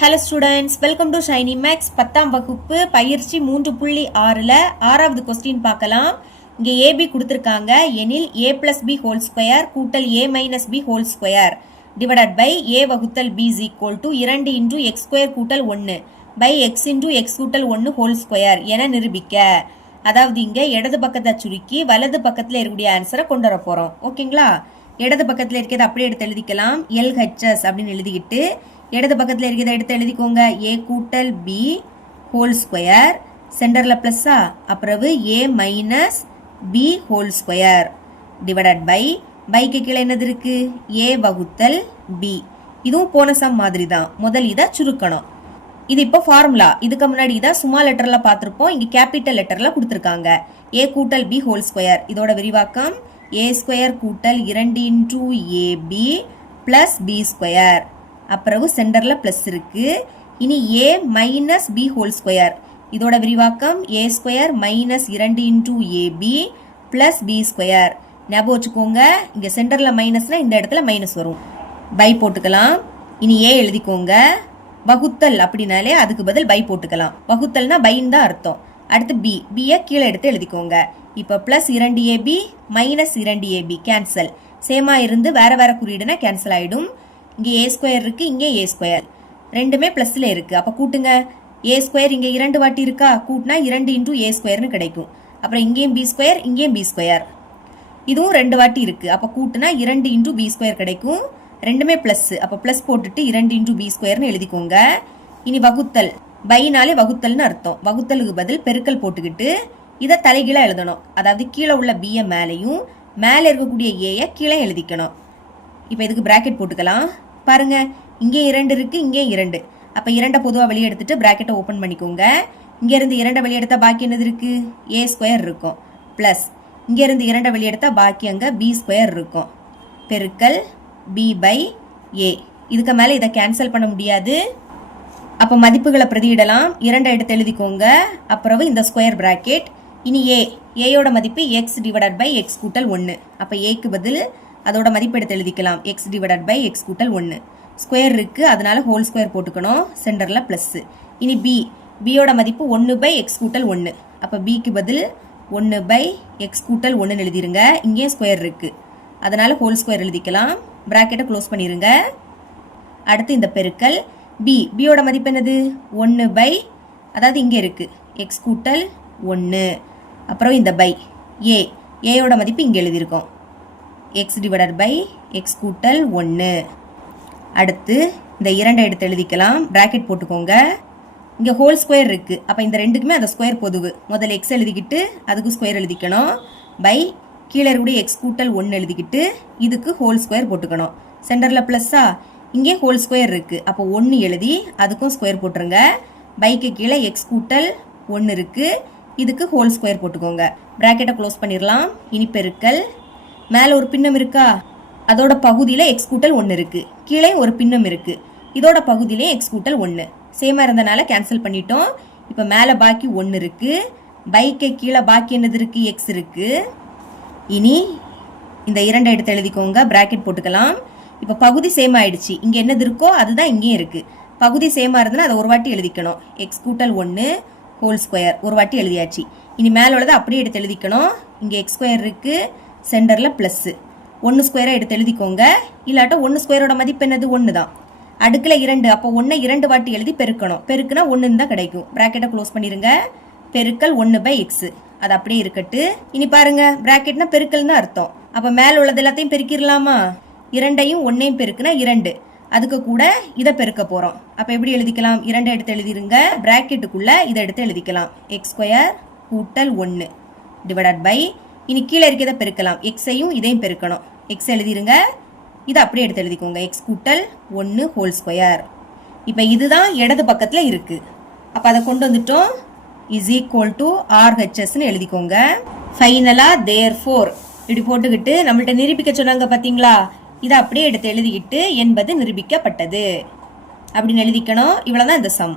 Hello students, welcome to shiny maths 10ஆம் வகுப்பு பயிற்சி 3.6ல் 6வது கொஸ்டின் பார்க்கலாம். இங்கே ஏபி கொடுத்துருக்காங்க. எனில் a plus b whole square கூட்டல் a minus b whole square divided by a வகுத்தல் b is equal to 2 into x square கூட்டல் 1 பை எக்ஸ் இன்டூ எக்ஸ் கூட்டல் 1 ஹோல் ஸ்கொயர் என நிரூபிக்க. அதாவது இங்கே இடது பக்கத்தை சுருக்கி வலது பக்கத்தில் இருக்கக்கூடிய ஆன்சரை கொண்டு வர போகிறோம். ஓகேங்களா? இடது பக்கத்தில் இருக்கிறத அப்படியே எடுத்து எழுதிக்கலாம். LHS அப்படின்னு எழுதிக்கிட்டு இடது பக்கத்தில் இருக்கிறத எடுத்து எழுதிக்கோங்க. a கூட்டல் b ஹோல் ஸ்கொயர் சென்டரில் ப்ளஸ்ஸா, அப்புறம் a minus b whole square divided by பைக்கு கீழே என்னது இருக்கு? a வகுத்தல் b. இதுவும் போன சம் மாதிரி தான். முதல் இதை சுருக்கணும். இது இப்போ ஃபார்முலா. இதுக்கு முன்னாடி இதை ஸ்மால் லெட்டரில் பார்த்துருப்போம். இங்கே கேபிட்டல் லெட்டரில் கொடுத்துருக்காங்க. a கூட்டல் b ஹோல் ஸ்கொயர். இதோட விரிவாக்கம் a ஸ்கொயர் கூட்டல் 2 into ab plus b square. அப்புறம் சென்டரில் ப்ளஸ் இருக்கு. இனி a minus b whole square. இதோட விரிவாக்கம் a square minus 2 into ab plus b square. ஞாபகம் வச்சுக்கோங்க, இங்கே சென்டரில் மைனஸ்னால் இந்த இடத்துல மைனஸ் வரும். பை போட்டுக்கலாம். இனி a எழுதிக்கோங்க. வகுத்தல் அப்படின்னாலே அதுக்கு பதில் பை போட்டுக்கலாம். வகுத்தல்னா பைன்னு தான் அர்த்தம். அடுத்து b, b-யை கீழே எடுத்து எழுதிக்கோங்க. இப்போ plus 2ab minus 2ab cancel. சேமாக இருந்து வேற வேற குறியீடுனா கேன்சல் ஆகிடும். இங்கே a ஸ்கொயர் இருக்குது, இங்கே a ஸ்கொயர். ரெண்டுமே ப்ளஸில் இருக்குது. அப்போ கூட்டுங்க. a ஸ்கொயர் இங்கே 2 வாட்டி இருக்கா? கூட்டினா 2 இன்டூ a ஸ்கொயர்னு கிடைக்கும். அப்புறம் இங்கேயும் b ஸ்கொயர், இங்கேயும் b ஸ்கொயர். இதுவும் 2 வாட்டி இருக்குது. அப்போ கூட்டினா 2 இன்டூ b ஸ்கொயர் கிடைக்கும். ரெண்டுமே ப்ளஸ். அப்போ ப்ளஸ் போட்டுட்டு 2 இன்டூ b ஸ்கொயர்னு எழுதிக்கோங்க. இனி வகுத்தல். பைனாலே வகுத்தல்னு அர்த்தம். வகுத்தலுக்கு பதில் பெருக்கல் போட்டுக்கிட்டு இதை தலைகீழாக எழுதணும். அதாவது கீழே உள்ள b-யை மேலேயும் மேலே இருக்கக்கூடிய a-யை கீழே எழுதிக்கணும். இப்போ இதுக்கு பிராக்கெட் போட்டுக்கலாம். பாருங்க, இங்கே 2 இருக்கு, இங்கே 2. அப்போ 2 பொதுவாக வெளியே எடுத்துட்டு பிராக்கெட்டை ஓப்பன் பண்ணிக்கோங்க. இங்கேருந்து 2 வெளியே எடுத்தால் பாக்கி என்னது இருக்கு? a ஸ்கொயர் இருக்கும். ப்ளஸ் இங்கேருந்து 2 வெளியே எடுத்தால் பாக்கி அங்கே b ஸ்கொயர் இருக்கும். பெருக்கல் b பை a. இதுக்கு மேலே இதை கேன்சல் பண்ண முடியாது. அப்போ மதிப்புகளை பிரதியிடலாம். 2 எடுத்து எழுதிக்கோங்க. அப்புறம் இந்த ஸ்கொயர் பிராக்கெட். இனி ஏயோட மதிப்பு எக்ஸ் டிவைடட் பை எக்ஸ் கூட்டல் 1. அப்போ ஏக்கு பதில் அதோட மதிப்பு எடுத்து எழுதிக்கலாம். எக்ஸ் டிவைடட் பை எக்ஸ் கூட்டல் 1. ஸ்கொயர் இருக்குது, அதனால ஹோல் ஸ்கொயர் போட்டுக்கணும். சென்டரில் ப்ளஸ்ஸு. இனி பியோட மதிப்பு 1 பை எக்ஸ் கூட்டல் 1. அப்போ பிக்கு பதில் 1 பை எக்ஸ் கூட்டல் 1 எழுதிருங்க. இங்கேயும் ஸ்கொயர் இருக்குது, அதனால ஹோல் ஸ்கொயர் எழுதிக்கலாம். பிராக்கெட்டை க்ளோஸ் பண்ணிடுங்க. அடுத்து இந்த பெருக்கல் பியோட மதிப்பு என்னது? 1 பை, அதாவது இங்கே இருக்குது எக்ஸ் கூட்டல் 1. அப்புறம் இந்த பை ஏயோட மதிப்பு இங்கே எழுதியிருக்கோம். எக்ஸ் டிவைடட் பை எக்ஸ் கூட்டல் 1. அடுத்து இந்த 2 எடுத்து எழுதிக்கலாம். பிராக்கெட் போட்டுக்கோங்க. இங்கே ஹோல் ஸ்கொயர் இருக்குது. அப்போ இந்த ரெண்டுக்குமே அந்த ஸ்கொயர் பொதுவு. முதல்ல எக்ஸ் எழுதிக்கிட்டு அதுக்கு ஸ்கொயர் எழுதிக்கணும். பை கீழே இருக்கக்கூடிய எக்ஸ் கூட்டல் 1 எழுதிக்கிட்டு இதுக்கு ஹோல் ஸ்கொயர் போட்டுக்கணும். சென்டரில் ப்ளஸ்ஸா, இங்கே ஹோல் ஸ்கொயர் இருக்குது. அப்போ 1 எழுதி அதுக்கும் ஸ்கொயர் போட்டுருங்க. பைக்கு கீழே எக்ஸ் கூட்டல் 1 இருக்குது. இதுக்கு ஹோல் ஸ்கொயர் போட்டுக்கோங்க. பிராக்கெட்டை க்ளோஸ் பண்ணிடலாம். இனி பெருக்கல். மேலே ஒரு பின்னம் இருக்கா? அதோட பகுதியில் எக்ஸ் கூட்டல் 1 இருக்குது. கீழே ஒரு பின்னம் இருக்குது. இதோட பகுதியிலே எக்ஸ் கூட்டல் 1 சேமாக இருந்தனால கேன்சல் பண்ணிட்டோம். இப்போ மேலே பாக்கி 1 இருக்குது. பைக்கு கீழே பாக்கி என்னது இருக்குது? எக்ஸ் இருக்குது. இனி இந்த 2 எடுத்து எழுதிக்கோங்க. பிராக்கெட் போட்டுக்கலாம். இப்போ பகுதி சேம் ஆயிடுச்சு. இங்கே என்னது இருக்கோ அதுதான் இங்கேயும் இருக்குது. பகுதி சேமாக இருந்ததுன்னா அதை ஒரு வாட்டி எழுதிக்கணும். எக்ஸ் கூட்டல் 1 ஹோல் ஸ்கொயர் ஒரு வாட்டி எழுதியாச்சு. இனி மேலே உள்ளதை அப்படியே எடுத்து எழுதிக்கணும். இங்கே எக்ஸ் ஸ்கொயர் இருக்குது, சென்டரில் ப்ளஸ்ஸு. 1 ஸ்கொயரை எடுத்து எழுதிக்கோங்க. இல்லாட்டும் 1 ஸ்கொயரோட மதிப்பு என்னது? 1 தான். அடுக்கில் 2. அப்போ 1 2 வாட்டி எழுதி பெருக்கணும். பெருக்குனா 1 தான் கிடைக்கும். பிராக்கெட்டை க்ளோஸ் பண்ணிடுங்க. பெருக்கல் 1 பை எக்ஸ். அது அப்படியே இருக்கட்டு. இனி பாருங்க, பிராக்கெட்னா பெருக்கல் தான் அர்த்தம். அப்போ மேலே உள்ளது எல்லாத்தையும் பெருக்கிடலாமா? 2ஐயும் 1ஐயும் பெருக்குனா 2. அதுக்கு கூட இதை பெருக்க போகிறோம். அப்போ எப்படி எழுதிக்கலாம்? 2 எடுத்து எழுதிருங்க. பிராக்கெட்டுக்குள்ளே இதை எடுத்து எழுதிக்கலாம். எக்ஸ் ஸ்கொயர் கூட்டல் 1 டிவைடட் பை, இனி கீழே இருக்கிறத பெருக்கலாம். எக்ஸையும் இதையும் பெருக்கணும். எக்ஸ் எழுதிருங்க. இதை அப்படியே எடுத்து எழுதிக்கோங்க. எக்ஸ் கூட்டல் 1 ஹோல் ஸ்கொயர். இப்போ இதுதான் இடது பக்கத்தில் இருக்குது. அப்போ அதை கொண்டு வந்துட்டோம். இஸ் ஈக்குவல் டு ஆர்ஹெச்எஸ்ன்னு எழுதிக்கோங்க. ஃபைனலாக தேர்ஃபோர் இப்படி போட்டுக்கிட்டு நம்மள்ட்ட நிரூபிக்க சொன்னாங்க பார்த்தீங்களா? இதை அப்படியே எடுத்து எழுதிக்கிட்டு என்பது நிரூபிக்கப்பட்டது அப்படின்னு எழுதிக்கணும். இவ்வளோதான் இந்த சம்.